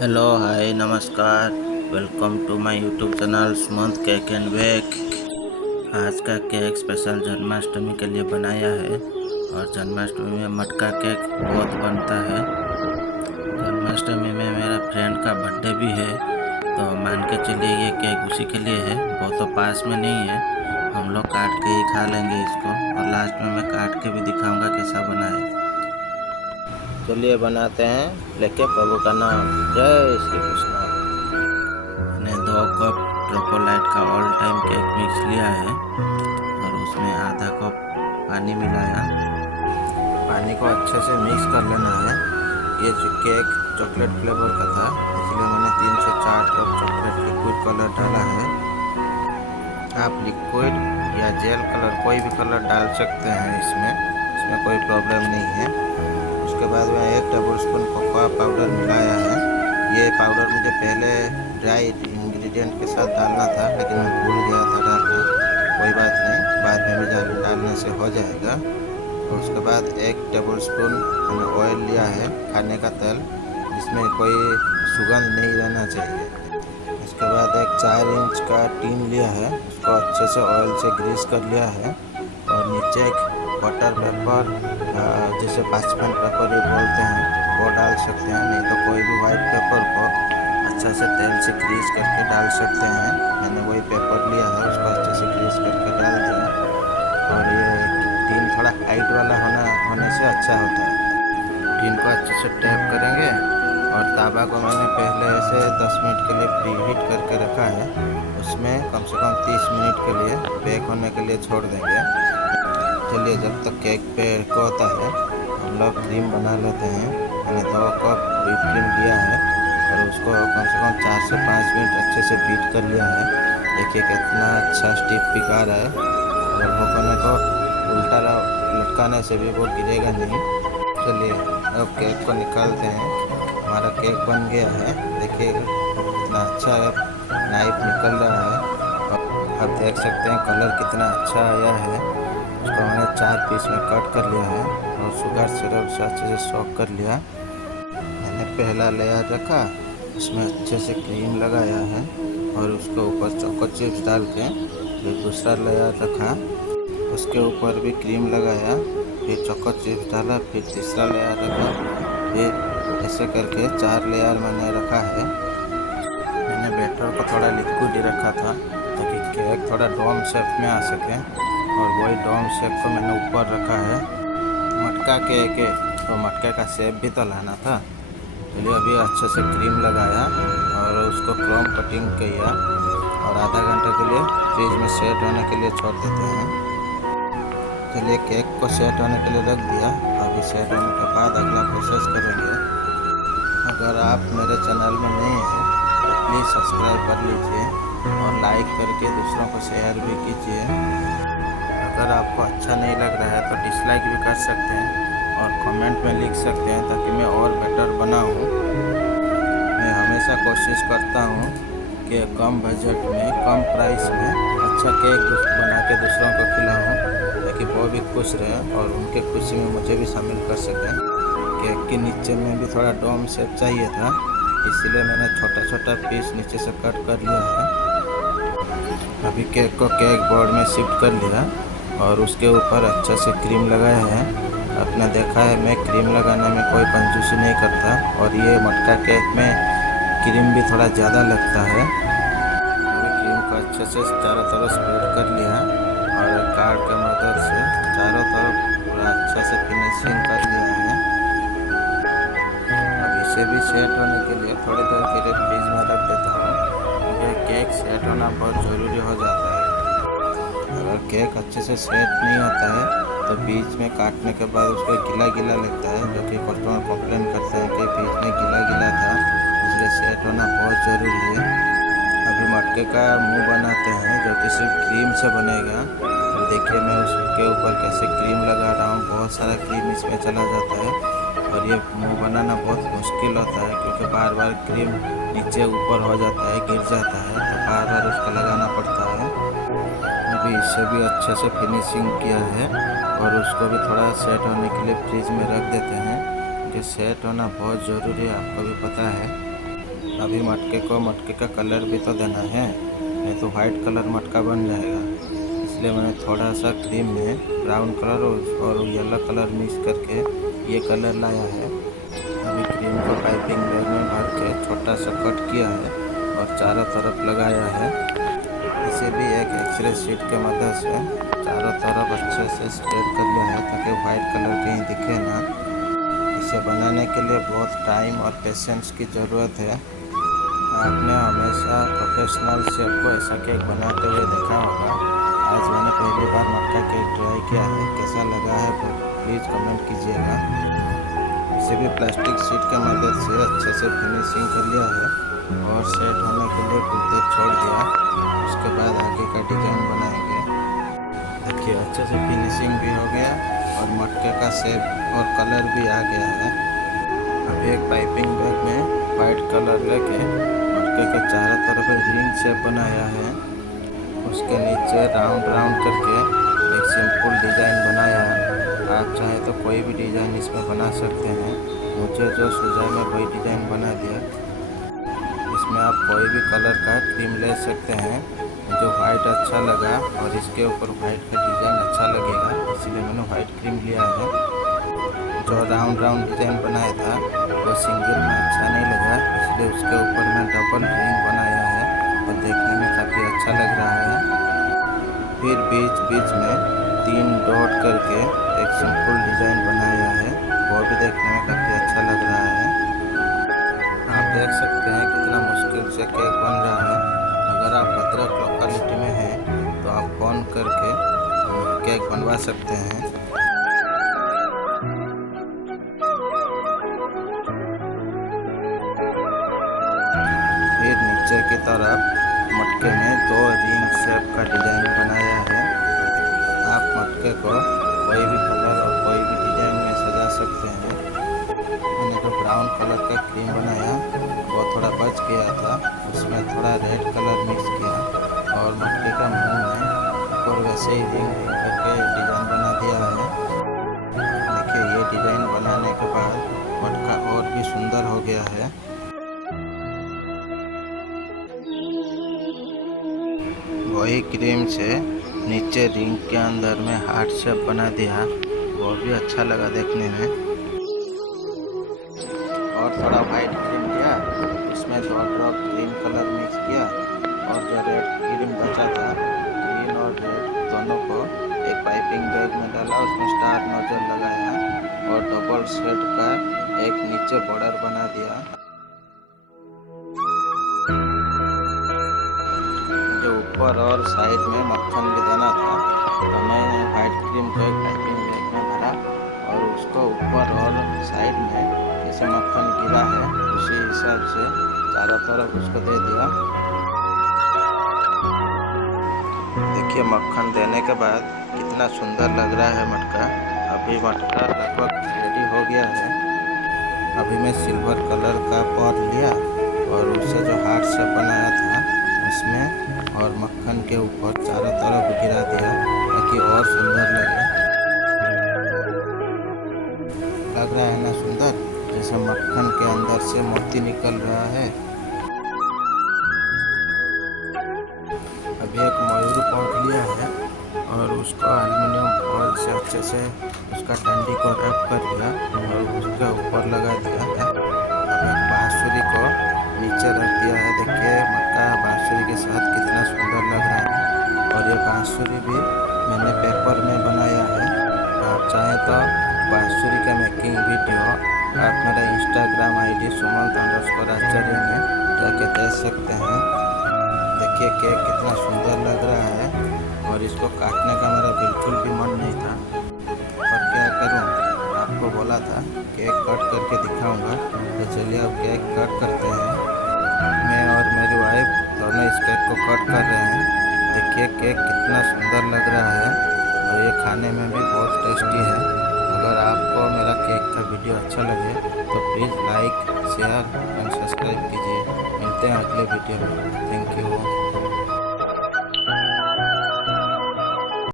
Hello hi नमस्कार। Welcome to my YouTube channel Sumant cake and bake. आज का cake special Janmashtami के लिए बनाया है और जन्माष्टमी में मटका केक बहुत बनता है। जन्माष्टमी में मेरा फ्रेंड का बर्थडे भी है, तो मान के चलिए ये केक उसी के लिए है। वो तो पास में नहीं है, हम लोग काट के ही खा लेंगे इसको और लास्ट में मैं काट के भी दिखाऊंगा कैसा बना है। चलिए बनाते हैं लेके प्रभु का नाम। जय श्री कृष्ण। मैंने 2 कप ट्रोपोलाइट का ऑल टाइम केक मिक्स लिया है और उसमें आधा कप पानी मिलाया। पानी को अच्छे से मिक्स कर लेना है। ये जो केक चॉकलेट फ्लेवर का था, इसलिए मैंने 3 से 4 कप चॉकलेट लिक्विड कलर डाला है। आप लिक्विड या जेल कलर कोई भी कलर डाल सकते हैं इसमें कोई प्रॉब्लम नहीं है। उसके बाद मैं 1 टेबल स्पून कोकोआ पाउडर मिलाया है। ये पाउडर मुझे पहले ड्राई इंग्रेडिएंट के साथ डालना था, लेकिन मैं भूल गया था डालना। कोई बात नहीं, बाद में भी डालने से हो जाएगा। और उसके बाद 1 टेबल स्पून मैंने ऑयल लिया है, खाने का तेल, जिसमें कोई सुगंध नहीं रहना चाहिए। उसके बाद 1 4 इंच का टीन लिया है, उसको अच्छे से ऑयल से ग्रीस कर लिया है। और नीचे एक बटर पेपर, जैसे पार्चमेंट पेपर ही बोलते हैं, वो डाल सकते हैं, नहीं तो कोई भी वाइट पेपर को अच्छा से तेल से ग्रीस करके डाल सकते हैं। मैंने वही पेपर लिया है, उसको अच्छे से ग्रीस करके डाल दिया। और ये टीन थोड़ा हाइट वाला होने से अच्छा होता है। टीन को अच्छे से टैप करेंगे और तावा को मैंने पहले से 10 मिनट के लिए प्री हीट करके रखा है। उसमें कम से कम 30 मिनट के लिए बेक होने के लिए छोड़ देंगे। चलिए, जब तक केक बेक होता है हम लोग क्रीम बना लेते हैं। मैंने 2 कप व्हिप क्रीम लिया है और उसको कम से कम 4 से 5 मिनट अच्छे से बीट कर लिया है। देखिए कितना अच्छा स्टिफ पिघा रहा है और भगोने को उल्टा लटकाने से भी वो गिरेगा नहीं। चलिए अब केक को निकालते हैं। हमारा केक बन गया है, देखिए कितना अच्छा नाइफ निकल रहा है। और आप देख सकते हैं कलर कितना अच्छा आया है। उसको मैंने 4 पीस में कट कर लिया है और शुगर सिरप से अच्छे से सॉक कर लिया। मैंने पहला लेयर रखा, उसमें अच्छे से क्रीम लगाया है और उसके ऊपर चोको चिप्स डाल के फिर दूसरा लेयर रखा, उसके ऊपर भी क्रीम लगाया, फिर चोको चिप्स डाला, फिर तीसरा लेयर रखा, फिर ऐसे करके 4 लेयर मैंने रखा है। मैंने बैटर को थोड़ा लिक्विड ही रखा था ताकि केक थोड़ा डोम शेप में आ सके, और वही डोम शेप को मैंने ऊपर रखा है। मटका केक है तो मटके का शेप भी तो लाना था। चलिए अभी अच्छे से क्रीम लगाया और उसको क्रोम कटिंग किया और आधा घंटे के लिए फ्रिज में सेट होने के लिए छोड़ देते हैं। चलिए केक को सेट होने के लिए रख दिया। अभी सेट होने के बाद अगला प्रोसेस करेंगे। अगर आप मेरे चैनल में नए हैं तो प्लीज़ सब्सक्राइब कर लीजिए और लाइक करके दूसरों को शेयर भी कीजिए। अगर आपको अच्छा नहीं लग रहा है तो डिसलाइक भी कर सकते हैं और कमेंट में लिख सकते हैं ताकि मैं और बेटर बनाऊं। मैं हमेशा कोशिश करता हूं कि कम बजट में, कम प्राइस में अच्छा केक बना के दूसरों को खिलाऊं ताकि वो भी खुश रहें और उनके खुशी में मुझे भी शामिल कर सकें। केक के नीचे में भी थोड़ा डोम शेप चाहिए था, इसीलिए मैंने छोटा छोटा पीस नीचे से कट कर लिया है। अभी केक को केक बोर्ड में शिफ्ट कर लिया और उसके ऊपर अच्छे से क्रीम लगाया है। आपने देखा है मैं क्रीम लगाने में कोई कंजूसी नहीं करता, और ये मटका केक में क्रीम भी थोड़ा ज़्यादा लगता है। अभी क्रीम को अच्छे से चारों तरफ स्प्रेड कर लिया और कार्ड के मदद से चारों तरफ पूरा अच्छा से फिनिशिंग कर लिया है। अब इसे भी सेट होने के लिए थोड़ी देर के लिए फ्रिज में रख देता हूँ, क्योंकि केक सेट होना बहुत ज़रूरी हो जाता है। अगर केक अच्छे से सेट नहीं होता है तो बीच में काटने के बाद उसको गीला गीला लगता है, जो कि कस्टमर कंप्लेन करते हैं कि बीच में गीला गीला था, इसलिए सेट होना बहुत ज़रूरी है। अभी मटके का मुंह बनाते हैं जो कि सिर्फ क्रीम से बनेगा। तो देखिए मैं उसके ऊपर कैसे क्रीम लगा रहा हूँ, बहुत सारा क्रीम इसमें चला जाता है और ये मुंह बनाना बहुत मुश्किल होता है, क्योंकि बार बार क्रीम नीचे ऊपर हो जाता है, गिर जाता है, तो बार बार उसको लगाना पड़ता है। अभी इसे भी अच्छे से फिनिशिंग किया है और उसको भी थोड़ा सेट होने के लिए फ्रिज में रख देते हैं, क्योंकि सेट होना बहुत ज़रूरी है, आपको भी पता है। अभी मटके का कलर भी तो देना है, नहीं तो वाइट कलर मटका बन जाएगा। इसलिए मैंने थोड़ा सा क्रीम में ब्राउन कलर और येलो कलर मिक्स करके ये कलर लाया है। अभी क्रीम को पाइपिंग बैग में भर के छोटा सा कट किया है और चारों तरफ लगाया है। इसे भी एक एक्सरे शीट के मदद से चारों तरफ अच्छे से स्प्रेड कर लिया है ताकि वाइट कलर कहीं दिखे ना। इसे बनाने के लिए बहुत टाइम और पेशेंस की ज़रूरत है। आपने हमेशा प्रोफेशनल शेफ को ऐसा केक बनाते हुए देखा होगा। आज मैंने पहली बार मटका केक ट्राई किया है, कैसा लगा है प्लीज़ कमेंट कीजिएगा। इसे भी प्लास्टिक शीट के मदद से अच्छे से फिनिशिंग कर लिया है और सेट होने के लिए कुछ देर छोड़ दिया। उसके बाद आगे का डिज़ाइन बनाएंगे। देखिए अच्छे से फिनिशिंग भी हो गया और मटके का शेप और कलर भी आ गया है। अभी एक पाइपिंग बैग में वाइट कलर लेके मटके के चारों तरफ रिंग शेप बनाया है। उसके नीचे राउंड करके एक सिंपल डिज़ाइन बनाया है। आप चाहे तो कोई भी डिज़ाइन इसमें बना सकते हैं। मुझे जो सूझा मैं वही डिज़ाइन बना दिया। इसमें आप कोई भी कलर का क्रीम ले सकते हैं। मुझे वाइट अच्छा लगा और इसके ऊपर वाइट का डिज़ाइन अच्छा लगेगा, इसीलिए मैंने वाइट क्रीम लिया है। जो राउंड डिज़ाइन बनाया था वो सिंगल में अच्छा नहीं लगा, इसलिए उसके ऊपर मैं डबल रिंग बनाया है और देखने में काफ़ी अच्छा लग रहा है। फिर बीच में 3 डॉट करके एक सिंपल डिज़ाइन बनाया है, वो भी देखने में काफ़ी अच्छा लग रहा है। आप देख सकते हैं कितना मुश्किल से केक बन रहा है। अगर आप भद्रक लोकेलिटी में हैं तो आप फ़ोन करके केक बनवा सकते हैं। फिर नीचे की तरफ मटके में 2 रिंग शेप का डिज़ाइन बनाया है। आप मटके को कोई भी कलर और कोई भी डिज़ाइन में सजा सकते हैं। मैंने जो ब्राउन कलर का क्रीम बनाया वो थोड़ा बच गया था, उसमें थोड़ा रेड कलर मिक्स किया और मटके का मुंह में ऊपर वैसे ही रिंग करके डिज़ाइन बना दिया है। देखिए ये डिज़ाइन बनाने के बाद मटका और भी सुंदर हो गया है। वही क्रीम से नीचे रिंग के अंदर में हार्ट शेप बना दिया, वो भी अच्छा लगा देखने में। और थोड़ा वाइट क्रीम लिया, उसमें 2 ड्रॉप ग्रीन कलर मिक्स किया और जो रेड क्रीम बचा था, ग्रीन और रेड दोनों को एक पाइपिंग बैग में डाला, उसमें स्टार नोजल लगाया और डबल शेड का एक नीचे बॉर्डर बना दिया। ऊपर और साइड में मक्खन भी देना था, तो मैंने वाइट क्रीम को एक पाइपिंग बैग में भरा और उसको ऊपर और साइड में जैसे मक्खन गिरा है उसी हिसाब से चारों तरफ उसको दे दिया। देखिए मक्खन देने के बाद कितना सुंदर लग रहा है मटका। अभी मटका लगभग रेडी हो गया है। अभी मैं सिल्वर कलर का पॉट लिया और उससे जो हार्ट शेप बनाया था उसमें और मक्खन के ऊपर चारों तरफ गिरा दिया ताकि और सुंदर लगे। लग रहा है ना सुंदर, जैसे मक्खन के अंदर से मोती निकल रहा है। अभी एक मयूर पॉट लिया है और उसको एल्युमिनियम फॉइल से अच्छे से उसका डंडी को रैप कर लिया और उसके ऊपर लगा दिया है। अब एक बांसुरी को नीचे रख दिया है। देखिए मटका बांसुरी के साथ कितना सुंदर लग रहा है। और ये बांसुरी भी मैंने पेपर में बनाया है। आप चाहें तो बांसुरी का मेकिंग वीडियो आप मेरा इंस्टाग्राम ID सुमंत_आचार्य में जाके देख सकते हैं। देखिए केक कितना सुंदर लग रहा है और इसको काटने का मेरा बिल्कुल भी मन नहीं था, पर क्या करूं, आपको बोला था केक कट करके दिखाऊंगा, तो चलिए अब केक कट करते हैं। मैं और मेरी वाइफ दोनों इस केक को कट कर रहे हैं। देखिए केक कितना सुंदर लग रहा है और ये खाने में भी बहुत टेस्टी है। अगर आपको मेरा केक का वीडियो अच्छा लगे तो please like, share and subscribe कीजिए। मिलते हैं अगले वीडियो में। Thank you.